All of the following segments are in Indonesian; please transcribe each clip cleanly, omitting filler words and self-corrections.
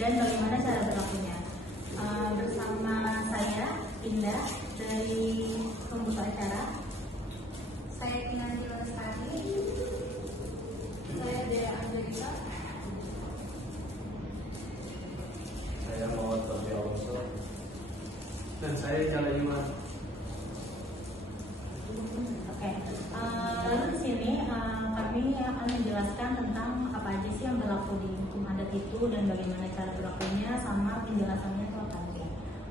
dan bagaimana cara berlakunya. Bersama saya, Indah, dari pembuka acara. Saya Kinanti Lestari. Saya Dea Angelika. Saya Muhammad Fadli Alonso. Dan saya Jala Iman. Oke, lalu di sini kami akan menjelaskan tentang apa aja sih yang berlaku di hukum adat itu dan bagaimana cara berlakunya sama penjelasannya itu apa aja.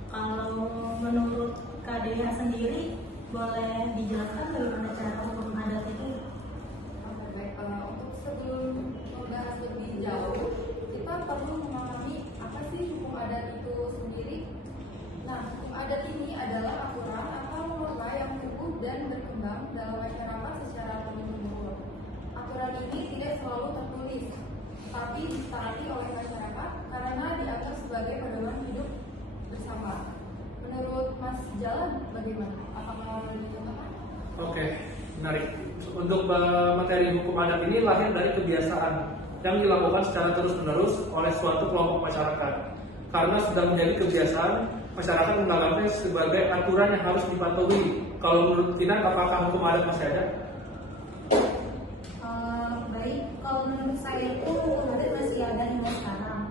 Kalau menurut Kak Dea sendiri, boleh dijelaskan bagaimana cara hukum adat itu? Oke, baik. Untuk sebelum membahas lebih jauh, kita perlu memahami apa sih hukum adat itu sendiri. Nah, hukum adat ini adalah aturan atau norma yang tumbuh dan berkembang dalam masyarakat secara turun-temurun. Aturan ini tidak selalu tertulis, tapi ditaati oleh masyarakat karena dianggap sebagai pedoman hidup bersama. Menurut Mas Jalan, bagaimana? Apakah dicontohkan? Oke, menarik. Untuk materi hukum adat ini lahir dari kebiasaan yang dilakukan secara terus-menerus oleh suatu kelompok masyarakat. Karena sudah menjadi kebiasaan, masyarakat menganggapnya sebagai aturan yang harus dipatuhi. Kalau menurut Tina, apakah hukum adat masih ada? Baik, kalau menurut saya itu hukum adat masih ada hingga sekarang.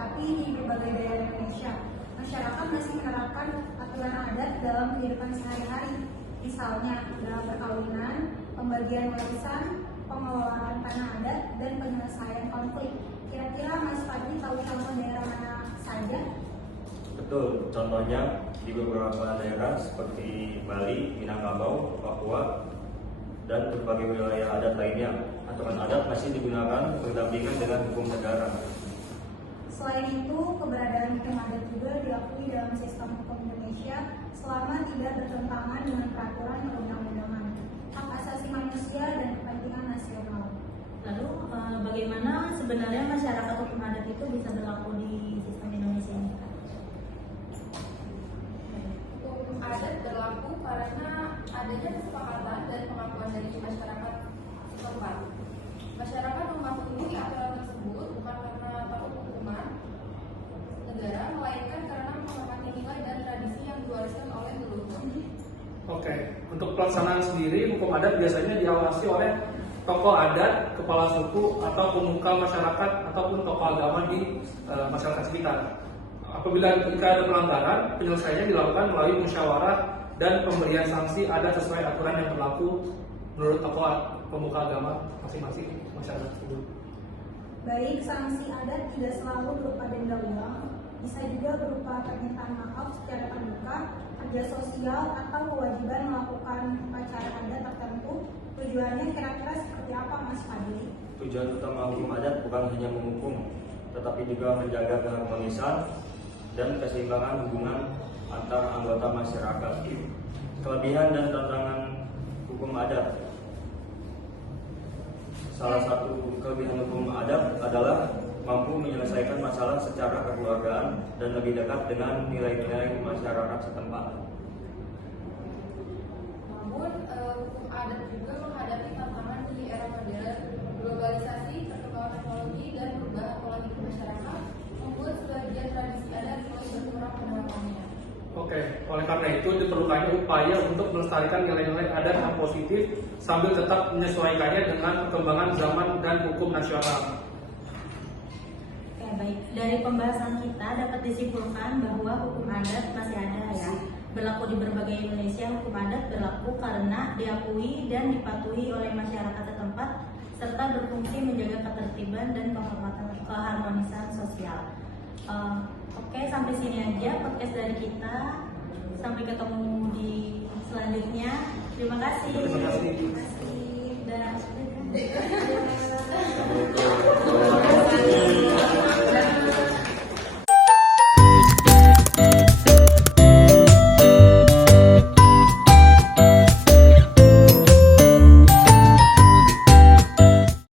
Tapi di berbagai daerah Indonesia, masyarakat masih menerapkan aturan adat dalam kehidupan sehari-hari. Misalnya dalam perkawinan, pembagian warisan, pengelolaan tanah adat, dan penyelesaian konflik. Kira-kira Mas Fadli tahu contoh daerah mana saja? Betul, contohnya di beberapa daerah seperti Bali, Minangkabau, Papua, dan berbagai wilayah adat lainnya. Aturan adat masih digunakan berdampingan dengan hukum negara. Selain itu, keberadaan hukum adat juga diakui dalam sistem hukum Indonesia selama tidak bertentangan dengan peraturan perundang-undangan, hak asasi manusia, dan kepentingan nasional. Lalu bagaimana sebenarnya masyarakat hukum adat itu bisa berlaku di sistem Indonesia ini? Hukum adat berlaku karena adanya kesepakatan dan pengakuan dari masyarakat setempat. Masyarakat mematuhi aturan tersebut bukan karena takut hukuman negara, melainkan karena menghormati nilai dan tradisi yang diwariskan oleh leluhur. Oke, untuk pelaksanaan sendiri, hukum adat biasanya diawasi oleh tokoh adat, kepala suku, atau pemuka masyarakat, ataupun tokoh agama di masyarakat sekitar. Apabila jika ada pelanggaran, penyelesaiannya dilakukan melalui musyawarah dan pemberian sanksi adat sesuai aturan yang berlaku menurut tokoh pemuka agama masing-masing masyarakat tersebut. Baik, sanksi adat tidak selalu berupa denda uang, bisa juga berupa permintaan maaf secara terbuka, kerja sosial, atau kewajiban melakukan upacara adat tertentu. Tujuannya kira-kira seperti apa, Mas Fadli? Tujuan utama hukum adat bukan hanya menghukum, tetapi juga menjaga keharmonisan dan keseimbangan hubungan antar anggota masyarakat. Kelebihan dan tantangan hukum adat. Salah satu kelebihan hukum adat adalah mampu menyelesaikan masalah secara kekeluargaan dan lebih dekat dengan nilai-nilai masyarakat setempat. Namun, hukum adat juga menghadapi tantangan di era modern, globalisasi, perkembangan teknologi, dan perubahan pola hidup masyarakat, membuat sebagian tradisi adat mulai berkurang penerapannya. Oke, oleh karena itu diperlukannya upaya untuk melestarikan nilai-nilai adat yang positif sambil tetap menyesuaikannya dengan perkembangan zaman dan hukum nasional. Oke, baik. Dari pembahasan kita dapat disimpulkan bahwa hukum adat masih ada ya. Berlaku di berbagai Indonesia, hukum adat berlaku karena diakui dan dipatuhi oleh masyarakat setempat serta berfungsi menjaga ketertiban dan keharmonisan sosial. Oke, sampai sini aja podcast dari kita. Sampai ketemu di selanjutnya. Terima kasih. Terima kasih. Dan Assalamualaikum.